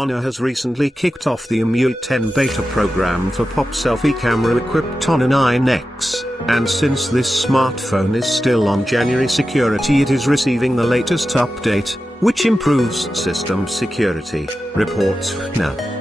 RPRNA has recently kicked off the EMUI 10 beta program for pop-selfie camera equipped on an 9X, and since this smartphone is still on January security, it is receiving the latest update, which improves system security, reports RPRNA.